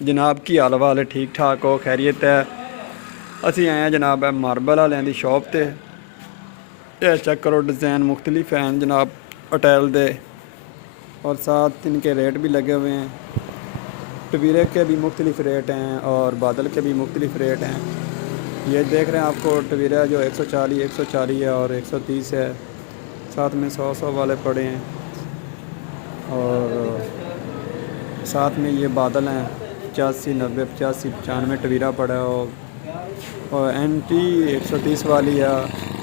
जनाब की हाल वाल ठीक ठाक हो, खैरियत है। असी आए हैं जनाब मार्बल वाले की शॉप ते। यह चेक करो, डिज़ाइन मुख्तलिफ हैं जनाब अटैल दे, और साथ इनके रेट भी लगे हुए हैं। टवीरे के भी मुख्तलिफ रेट हैं और बादल के भी मुख्तलिफ रेट हैं। ये देख रहे हैं आपको टवीरा जो 140 है और 130 है, साथ में 100 वाले पड़े हैं, और साथ में ये बादल हैं 85 90 85 95 टवीरा पड़ा है, और एंटी 130 वाली है।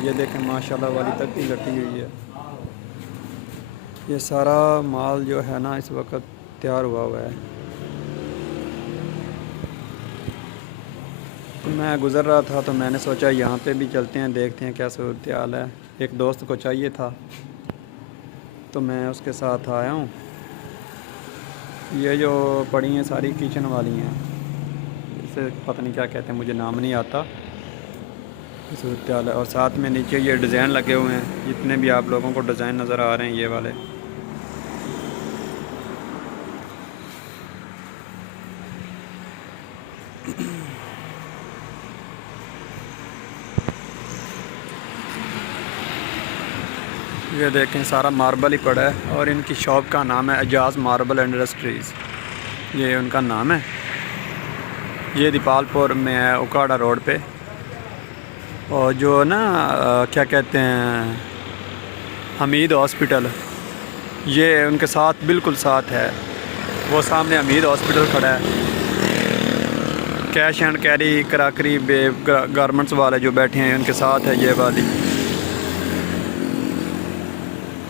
ये देखें माशाल्लाह वाली तक ही लटी हुई है। ये सारा माल जो है ना इस वक्त तैयार हुआ है। तो मैं गुज़र रहा था तो मैंने सोचा यहाँ पे भी चलते हैं, देखते हैं क्या सूरत हाल है। एक दोस्त को चाहिए था तो मैं उसके साथ आया हूँ। ये जो पड़ी हैं सारी किचन वाली हैं, इसे पता नहीं क्या कहते हैं, मुझे नाम नहीं आता। सूरत हाल है। और साथ में नीचे ये डिज़ाइन लगे हुए हैं, जितने भी आप लोगों को डिज़ाइन नज़र आ रहे हैं ये वाले। ये देखें सारा मार्बल ही पड़ा है, और इनकी शॉप का नाम है एजाज मार्बल इंडस्ट्रीज़, ये उनका नाम है। ये दीपालपुर में है, उकाड़ा रोड पे। और जो ना क्या कहते हैं, हमीद हॉस्पिटल, ये उनके साथ बिल्कुल साथ है। वो सामने हमीद हॉस्पिटल खड़ा है। कैश एंड कैरी कराकरी बे गारमेंट्स वाले जो बैठे हैं उनके साथ है ये वाली।